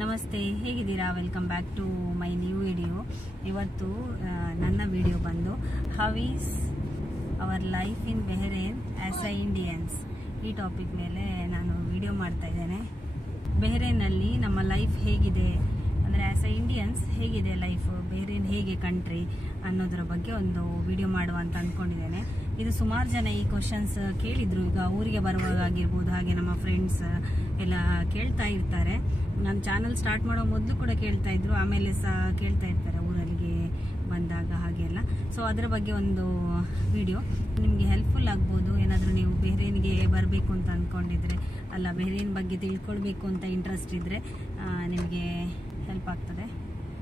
ನಮಸ್ತೆ, ಹೇಗಿದ್ದೀರಾ? Welcome back to my new video. ಇವತ್ತು ನನ್ನ ವಿಡಿಯೋ ಬಂದು how is our life in Bahrain as a Indians, ಈ ಟಾಪಿಕ್ ಮೇಲೆ ನಾನು ವಿಡಿಯೋ ಮಾಡ್ತಾ ಇದ್ದೇನೆ. ಬೆಹರೇನಲ್ಲಿ ನಮ್ಮ ಲೈಫ್ ಹೇಗಿದೆ ಅಂದರೆ ಆ್ಯಸ್ ಅ ಇಂಡಿಯನ್ಸ್ ಹೇಗಿದೆ ಲೈಫ್, ಬೆಹರೇನ್ ಹೇಗೆ ಕಂಟ್ರಿ ಅನ್ನೋದರ ಬಗ್ಗೆ ಒಂದು ವಿಡಿಯೋ ಮಾಡುವ ಅಂತ ಅಂದ್ಕೊಂಡಿದ್ದೇನೆ. ಇದು ಸುಮಾರು ಜನ ಈ ಕ್ವಶನ್ಸ್ ಕೇಳಿದ್ರು, ಈಗ ಊರಿಗೆ ಬರುವಾಗ ಆಗಿರ್ಬೋದು, ಹಾಗೆ ನಮ್ಮ ಫ್ರೆಂಡ್ಸ್ ಎಲ್ಲ ಕೇಳ್ತಾ ಇರ್ತಾರೆ. ನಾನು ಚಾನಲ್ ಸ್ಟಾರ್ಟ್ ಮಾಡೋ ಮೊದಲು ಕೂಡ ಕೇಳ್ತಾ ಇದ್ರು, ಆಮೇಲೆ ಸಹ ಕೇಳ್ತಾ ಇರ್ತಾರೆ ಊರಲ್ಲಿಗೆ ಬಂದಾಗ ಹಾಗೆಲ್ಲ. ಸೊ ಅದರ ಬಗ್ಗೆ ಒಂದು ವಿಡಿಯೋ ನಿಮಗೆ ಹೆಲ್ಪ್ಫುಲ್ ಆಗ್ಬೋದು. ಏನಾದರೂ ನೀವು ಬೆಹರೇನ್ಗೆ ಬರಬೇಕು ಅಂತ ಅಂದ್ಕೊಂಡಿದ್ರೆ, ಅಲ್ಲ ಬೆಹರೇನ್ ಬಗ್ಗೆ ತಿಳ್ಕೊಳ್ಬೇಕು ಅಂತ ಇಂಟ್ರೆಸ್ಟ್ ಇದ್ದರೆ ನಿಮಗೆ ಹೆಲ್ಪ್ ಆಗ್ತದೆ.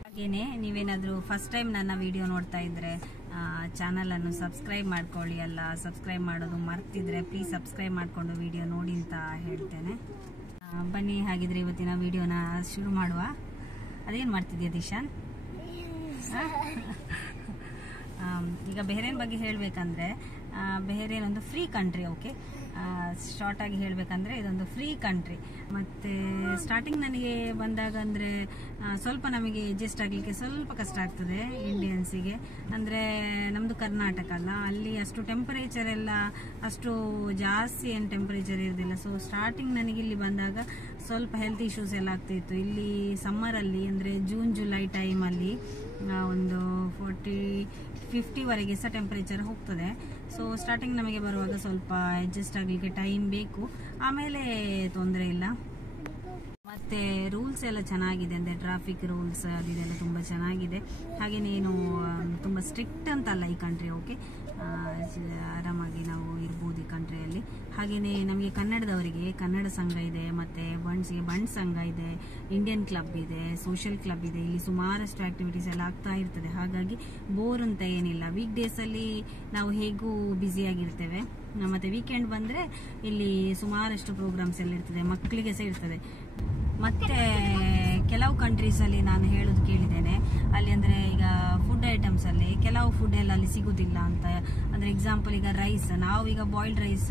ಹಾಗೆಯೇ ನೀವೇನಾದರೂ ಫಸ್ಟ್ ಟೈಮ್ ನನ್ನ ವಿಡಿಯೋ ನೋಡ್ತಾ ಇದ್ದರೆ ಚಾನಲನ್ನು ಸಬ್ಸ್ಕ್ರೈಬ್ ಮಾಡ್ಕೊಳ್ಳಿ. ಅಲ್ಲ ಸಬ್ಸ್ಕ್ರೈಬ್ ಮಾಡೋದು ಮರ್ತಿದ್ರೆ ಪ್ಲೀಸ್ ಸಬ್ಸ್ಕ್ರೈಬ್ ಮಾಡಿಕೊಂಡು ವಿಡಿಯೋ ನೋಡಿ ಅಂತ ಹೇಳ್ತೇನೆ. ಬನ್ನಿ, ಹಾಗಿದ್ರೆ ಇವತ್ತಿನ ವಿಡಿಯೋನ ಶುರು ಮಾಡುವ. ಅದೇನು ಮಾಡ್ತಿದ್ಯಾ ದಿಶಾನ್? ಈಗ ಬೆಹರೇನ್ ಬಗ್ಗೆ ಹೇಳಬೇಕಂದ್ರೆ, ಬೆಹರೇನ್ ಒಂದು ಫ್ರೀ ಕಂಟ್ರಿ. ಓಕೆ, ಶಾರ್ಟ್ ಆಗಿ ಹೇಳಬೇಕಂದ್ರೆ ಇದೊಂದು ಫ್ರೀ ಕಂಟ್ರಿ. ಮತ್ತು ಸ್ಟಾರ್ಟಿಂಗ್ ನನಗೆ ಬಂದಾಗ ಅಂದರೆ ಸ್ವಲ್ಪ ನಮಗೆ ಅಡ್ಜಸ್ಟ್ ಆಗಲಿಕ್ಕೆ ಸ್ವಲ್ಪ ಕಷ್ಟ ಆಗ್ತದೆ ಇಂಡಿಯನ್ಸಿಗೆ. ಅಂದರೆ ನಮ್ಮದು ಕರ್ನಾಟಕ ಅಲ್ಲ, ಅಲ್ಲಿ ಅಷ್ಟು ಟೆಂಪರೇಚರ್ ಎಲ್ಲ ಅಷ್ಟು ಜಾಸ್ತಿ ಏನು ಟೆಂಪರೇಚರ್ ಇರೋದಿಲ್ಲ. ಸೊ ಸ್ಟಾರ್ಟಿಂಗ್ ನನಗೆ ಇಲ್ಲಿ ಬಂದಾಗ ಸ್ವಲ್ಪ ಹೆಲ್ತ್ ಇಶ್ಯೂಸ್ ಎಲ್ಲ ಆಗ್ತಾಯಿತ್ತು. ಇಲ್ಲಿ ಸಮ್ಮರಲ್ಲಿ ಅಂದರೆ ಜೂನ್ ಜುಲೈ ಟೈಮಲ್ಲಿ ಒಂದು 40-50ವರೆಗೆ ಸಹ ಟೆಂಪರೇಚರ್ ಹೋಗ್ತದೆ. ಸೊ ಸ್ಟಾರ್ಟಿಂಗ್ ನಮಗೆ ಬರುವಾಗ ಸ್ವಲ್ಪ ಅಡ್ಜಸ್ಟ್ ಆಗಲಿಕ್ಕೆ ಟೈಮ್ ಬೇಕು, ಆಮೇಲೆ ತೊಂದರೆ ಇಲ್ಲ. ಮತ್ತು ರೂಲ್ಸ್ ಎಲ್ಲ ಚೆನ್ನಾಗಿದೆ, ಅಂದರೆ ಟ್ರಾಫಿಕ್ ರೂಲ್ಸ್ ಅದೆಲ್ಲ ತುಂಬ ಚೆನ್ನಾಗಿದೆ. ಹಾಗೆಯೇನು ತುಂಬ ಸ್ಟ್ರಿಕ್ಟ್ ಅಂತಲ್ಲ ಈ ಕಂಟ್ರಿ. ಓಕೆ, ಆರಾಮಾಗಿ ನಾವು ಇರ್ಬೋದು ಈ ಕಂಟ್ರಿಯಲ್ಲಿ. ಹಾಗೆಯೇ ನಮಗೆ ಕನ್ನಡದವರಿಗೆ ಕನ್ನಡ ಸಂಘ ಇದೆ, ಮತ್ತು ಬಂಡ್ಸ್ಗೆ ಬಂಡ್ ಸಂಘ ಇದೆ, ಇಂಡಿಯನ್ ಕ್ಲಬ್ ಇದೆ, ಸೋಷಿಯಲ್ ಕ್ಲಬ್ ಇದೆ. ಇಲ್ಲಿ ಸುಮಾರಷ್ಟು ಆಕ್ಟಿವಿಟೀಸ್ ಎಲ್ಲ ಆಗ್ತಾ ಇರ್ತದೆ. ಹಾಗಾಗಿ ಬೋರ್ ಅಂತ ಏನಿಲ್ಲ. ವೀಕ್ ಡೇಸಲ್ಲಿ ನಾವು ಹೇಗೂ ಬ್ಯುಸಿಯಾಗಿರ್ತೇವೆ, ಮತ್ತು ವೀಕೆಂಡ್ ಬಂದರೆ ಇಲ್ಲಿ ಸುಮಾರಷ್ಟು ಪ್ರೋಗ್ರಾಮ್ಸ್ ಎಲ್ಲ ಇರ್ತದೆ, ಮಕ್ಕಳಿಗೆ ಸಹ ಇರ್ತದೆ. ಮತ್ತು ಕೆಲವು ಕಂಟ್ರೀಸಲ್ಲಿ ನಾನು ಹೇಳೋದು ಕೇಳಿದ್ದೇನೆ, ಅಲ್ಲಿ ಅಂದರೆ ಈಗ ಫುಡ್ ಐಟಮ್ಸಲ್ಲಿ ಕೆಲವು ಫುಡ್ ಎಲ್ಲ ಅಲ್ಲಿ ಸಿಗೋದಿಲ್ಲ ಅಂತ. ಅಂದರೆ ಎಕ್ಸಾಂಪಲ್ ಈಗ ರೈಸ್, ನಾವು ಈಗ ಬಾಯ್ಲ್ಡ್ ರೈಸ್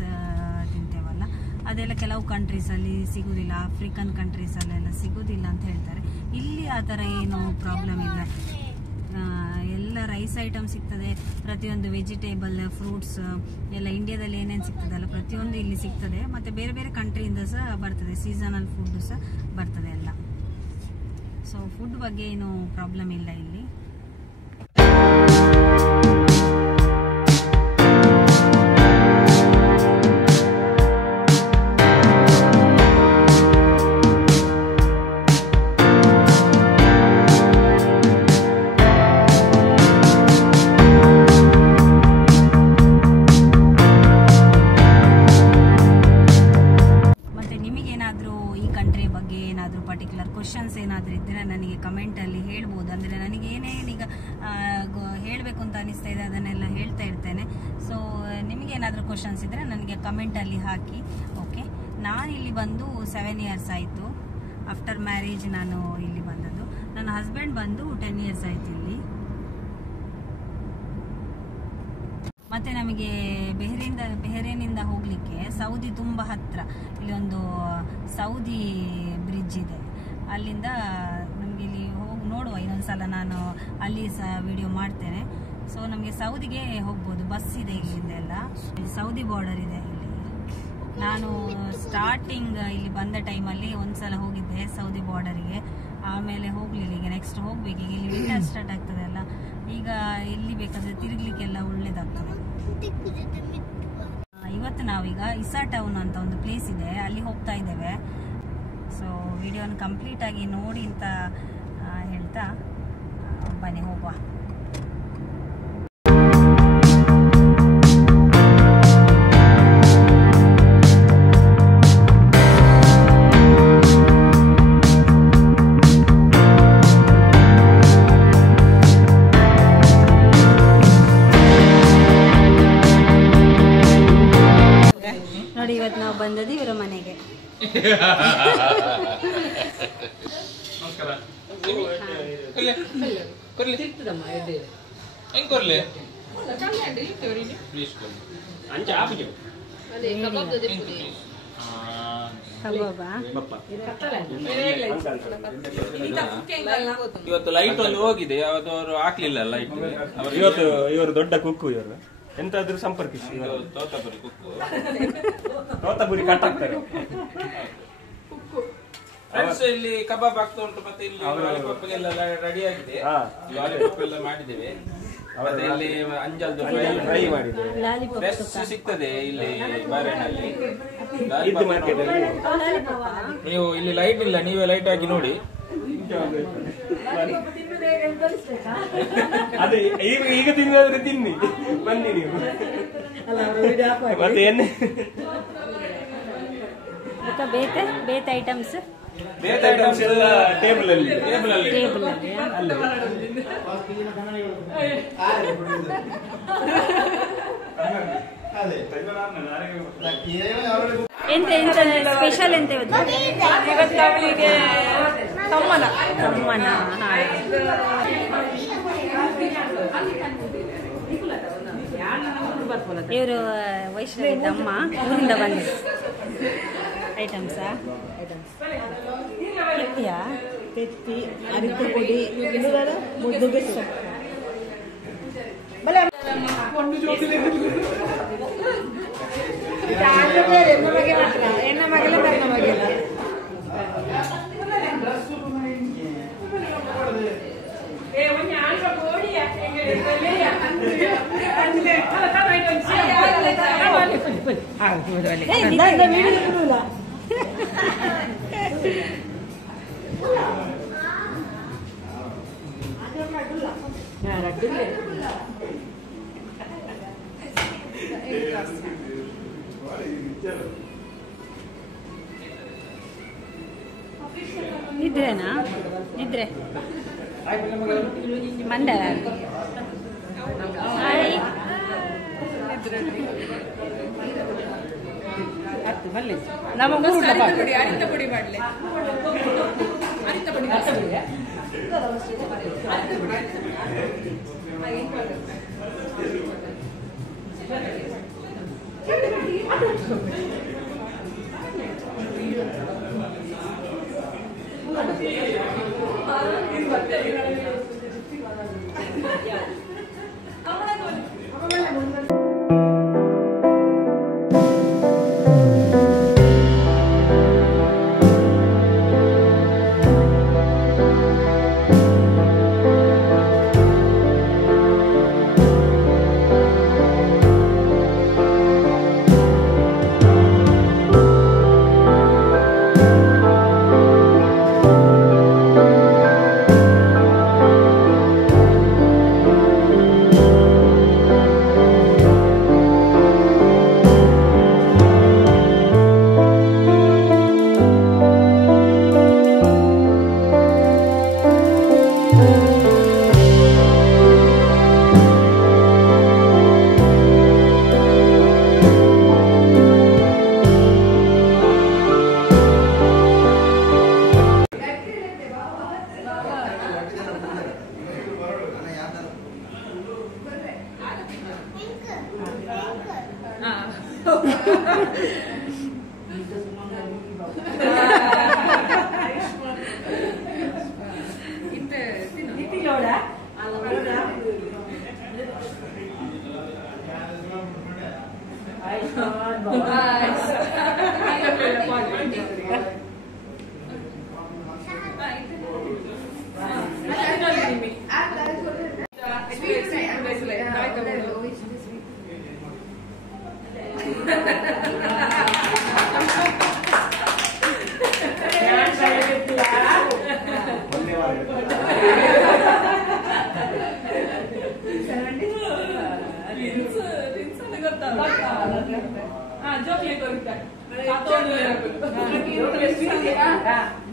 ತಿಂತೇವಲ್ಲ, ಅದೆಲ್ಲ ಕೆಲವು ಕಂಟ್ರೀಸಲ್ಲಿ ಸಿಗೋದಿಲ್ಲ, ಆಫ್ರಿಕನ್ ಕಂಟ್ರೀಸಲ್ಲೆಲ್ಲ ಸಿಗೋದಿಲ್ಲ ಅಂತ ಹೇಳ್ತಾರೆ. ಇಲ್ಲಿ ಆ ಥರ ಏನು ಪ್ರಾಬ್ಲಮ್ ಇಲ್ಲ, ಎಲ್ಲ ರೈಸ್ ಐಟಮ್ ಸಿಗ್ತದೆ. ಪ್ರತಿಯೊಂದು ವೆಜಿಟೇಬಲ್, ಫ್ರೂಟ್ಸ್ ಎಲ್ಲ ಇಂಡಿಯಾದಲ್ಲಿ ಏನೇನು ಸಿಗ್ತದಲ್ಲ ಪ್ರತಿಯೊಂದು ಇಲ್ಲಿ ಸಿಗ್ತದೆ. ಮತ್ತು ಬೇರೆ ಬೇರೆ ಕಂಟ್ರಿಯಿಂದ ಸಹ ಬರ್ತದೆ, ಸೀಸನಲ್ ಫುಡ್ ಸಹ ಬರ್ತದೆ ಎಲ್ಲ. ಸೊ ಫುಡ್ ಬಗ್ಗೆ ಏನು ಪ್ರಾಬ್ಲಮ್ ಇಲ್ಲ ಇಲ್ಲಿ. ಏನಾದರೂ ಪರ್ಟಿಕ್ಯುಲರ್ ಕ್ವಶನ್ಸ್ ಏನಾದರೂ ಇದ್ದರೆ ನನಗೆ ಕಮೆಂಟಲ್ಲಿ ಹೇಳ್ಬೋದು. ಅಂದರೆ ನನಗೆ ಏನೇನೀಗ ಹೇಳಬೇಕು ಅಂತ ಅನಿಸ್ತಾ ಇದೆ ಅದನ್ನೆಲ್ಲ ಹೇಳ್ತಾ ಇರ್ತೇನೆ. ಸೊ ನಿಮಗೇನಾದರೂ ಕ್ವಶನ್ಸ್ ಇದ್ದರೆ ನನಗೆ ಕಮೆಂಟಲ್ಲಿ ಹಾಕಿ. ಓಕೆ, ನಾನು ಇಲ್ಲಿ ಬಂದು 7 ಇಯರ್ಸ್ ಆಯಿತು. ಆಫ್ಟರ್ ಮ್ಯಾರೇಜ್ ನಾನು ಇಲ್ಲಿ ಬಂದದ್ದು. ನನ್ನ ಹಸ್ಬೆಂಡ್ ಬಂದು 10 ಇಯರ್ಸ್ ಆಯಿತು ಇಲ್ಲಿ. ಮತ್ತು ನಮಗೆ ಬೆಹರೇನಿಂದ ಹೋಗಲಿಕ್ಕೆ ಸೌದಿ ತುಂಬ ಹತ್ತಿರ. ಇಲ್ಲಿ ಒಂದು ಸೌದಿ ಬ್ರಿಡ್ಜ್ ಇದೆ, ಅಲ್ಲಿಂದ ನಮಗೆ ಇಲ್ಲಿ ಹೋಗಿ ನೋಡುವ ಇನ್ನೊಂದು ಸಲ. ನಾನು ಅಲ್ಲಿ ಸಹ ವಿಡಿಯೋ ಮಾಡ್ತೇನೆ. ಸೊ ನಮಗೆ ಸೌದಿಗೆ ಹೋಗ್ಬೋದು, ಬಸ್ ಇದೆ ಇಲ್ಲಿಂದ ಎಲ್ಲ. ಸೌದಿ ಬಾರ್ಡರ್ ಇದೆ ಇಲ್ಲಿ. ನಾನು ಸ್ಟಾರ್ಟಿಂಗ್ ಇಲ್ಲಿ ಬಂದ ಟೈಮಲ್ಲಿ ಒಂದು ಸಲ ಹೋಗಿದ್ದೆ ಸೌದಿ ಬಾರ್ಡರಿಗೆ, ಆಮೇಲೆ ಹೋಗಲಿಲ್ಲ. ಈಗ ನೆಕ್ಸ್ಟ್ ಹೋಗ್ಬೇಕು. ಈಗ ಇಲ್ಲಿ ವಿಂಟರ್ ಸ್ಟಾರ್ಟ್ ಆಗ್ತದೆ ಅಲ್ಲ, ಈಗ ಎಲ್ಲಿ ಬೇಕಾದರೆ ತಿರುಗಲಿಕ್ಕೆಲ್ಲ ಒಳ್ಳೇದಾಗ್ತದೆ. ಇವತ್ತು ನಾವೀಗ ಇಸಾ ಟೌನ್ ಅಂತ ಒಂದು ಪ್ಲೇಸ್ ಇದೆ, ಅಲ್ಲಿ ಹೋಗ್ತಾ ಇದ್ದೇವೆ. ಸೊ ವಿಡಿಯೋನ ಕಂಪ್ಲೀಟ್ ಆಗಿ ನೋಡಿ ಅಂತ ಹೇಳ್ತಾ ಬನ್ನಿ ಹೋಗುವ. ನೋಡಿ, ಇವತ್ತು ನಾವು ಬಂದದ್ದು ಇವರ ಮನೆಗೆ. ಇವತ್ತು ಲೈಟ್ ಅಲ್ಲಿ ಹೋಗಿದೆ, ಅವತ್ತು ಅವರು ಹಾಕ್ಲಿಲ್ಲ ಲೈಟ್. ಇವತ್ತು ಇವರು ದೊಡ್ಡ ಕುಕ್ಕು, ಇವರು ಎಂತಾದ್ರೂ ಸಂಪರ್ಕಿಸಿ. ತೋತಾಪುರಿ ಕುಕ್ಕು, ತೋತಾಪುರಿ ಕಟ್ ಹಾಕ್ತಾರೆ. ಇಲ್ಲಿ ಕಬಾಬ್ ಆಗ್ತಾ ಉಂಟು, ಮತ್ತೆ ಇಲ್ಲಿ ಲಾಲಿಪಾಪ್ ಎಲ್ಲ ರೆಡಿ ಆಗಿದೆ. ಲಾಲಿಪಾಪ್ ಎಲ್ಲ ಮಾಡಿದ್ದೇವೆ, ಮತ್ತೆ ಇಲ್ಲಿ ಅಂಜಲ್ದು ಫ್ರೈ ಮಾಡಿದ್ದೇವೆ. ಫ್ರೆಶ್ ಸಿಗ್ತದೆ ಇಲ್ಲಿ ಬಾರೆಹಣ್ಣಲ್ಲಿ. ನೀವು ಇಲ್ಲಿ ಲೈಟ್ ಇಲ್ಲ, ನೀವೇ ಲೈಟ್ ಹಾಕಿ ನೋಡಿ. ಅದೇ ಈಗ ತಿನ್ನೋದ್ರೆ ತಿನ್ನಿ, ಬನ್ನಿ ನೀವು. ಮತ್ತೆ ಎಣ್ಣೆ ಬೇತ ಐಟಮ್ಸ್ ಎಲ್ಲ ಟೇಬಲ್ ಅಲ್ಲಿ ಎಂತ ಸ್ಪೆಷಲ್ ಎಂತ ಇವತ್ತು ಅವಳಿಗೆ ಕಮ್ಮನ. ಇವರು ವೈಷ್ಣವಿ ಅಮ್ಮ ಊರಿಂದ ಬಂದ ಐಟಮ್ಸಾ? ತೆತ್ತಿ, ಅರಿಕೆ ಪುಡಿ, ಮುದ್ದು ಬೆಸ್ಸು. ಎಣ್ಣ ಮಗಲ ಮರಣ ಮಗಲ ಇದ್ರೇನಾ? ಇದ್ರೆ ಮಂಡಲ ನಮ್ಮ ಅರಿತ ಪುಡಿ ಮಾಡ್ಲೆ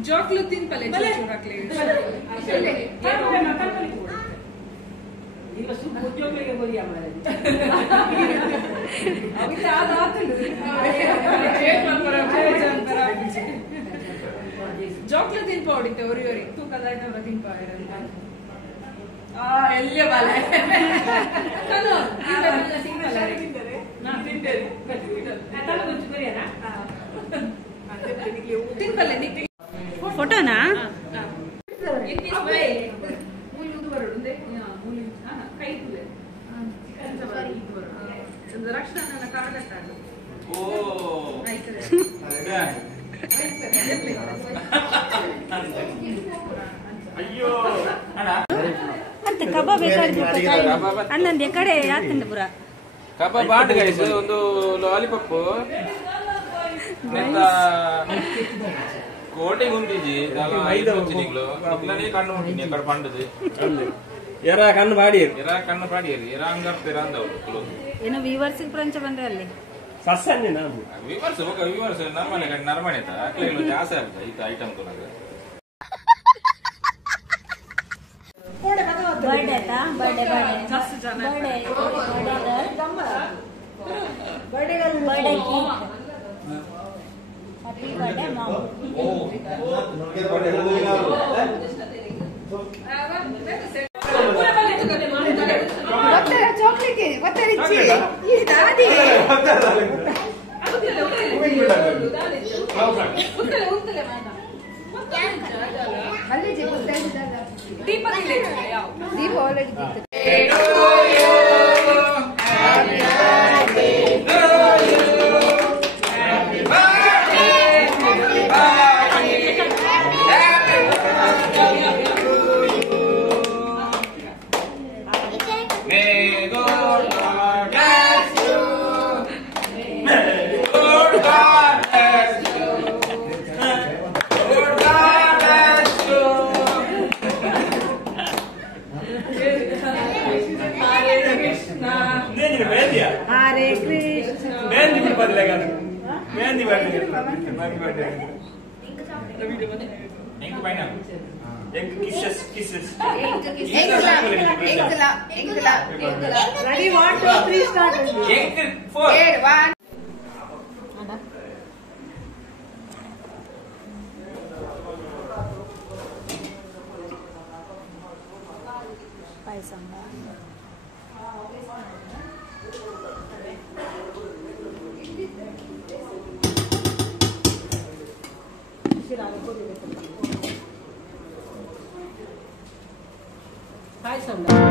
ಜೋಕ್ಲು ತಿನ್ಪಲೆ ಚೂರಾಕ್ಲಿ ಜೋಕ್ಲು ತಿನ್ಪ ಹೊಡಿತೆ ಒರಿ ಒರಿ ತೂಕದ ತಿನ್ಪ ಎಲ್ಲಿಯ ಬಾಲೆ ತಿನ್ಬಲ್ಲೆ ನಿಟ್ಟಿಗೆ ಫೋಟೋನಾ ರಕ್ಷಣನ ಕಾಡಗಟ್ಟಾಗ ಅಯ್ಯೋ ಅಂತ ಕಬಾಬ್ ಅನ್ನೊಂದು ಕಡೆ ಯಾತಂದ ಪುರ ಕಬಾಬ್ ಬಾಂಡ್ ಗೈಸ್ ಒಂದು ಲಾಲಿಪಾಪ್ ಕೋಟಿಂಗ್ ಉಂಟಿಜಿ ಕಣ್ಣು ಉಂಟಿನಿ ಅక్కడ ಪಂಡದು ಎರ ಕಣ್ಣು ಪಾಡಿಯರು ಕಣ್ಣು ಪಾಡಿಯರು ಎರ ಹಂಗರ್ತೀರ ಅಂದವ್ರು ಏನೋ ವಿವರ್ಸ್ ಪ್ರಪಂಚ ಬಂದ್ರೆ ಅಲ್ಲಿ ಸಸ್ಸನ್ನೇ ನಾನು ವಿವರ್ಸ್ ನರ್ಮಣೆ ಜಾಸ್ತಿ ಆಗುತ್ತೆ ಈ ಐಟಮ್ ಬರ್ಡೇ ಆಯ್ತಾ ಬರ್ಡೇ ಜಾಸ್ತಿ ಜನ birthday happy birthday mom chocolate ದೀಪ ಆಲ್ರೆಡಿ हरे कृष्ण मेहंदी भी बदलेगा मेहंदी बदलेगा एक kisses ready 1 2 3 start एक 4 ಪಾಯಸ ಪಾಯಸ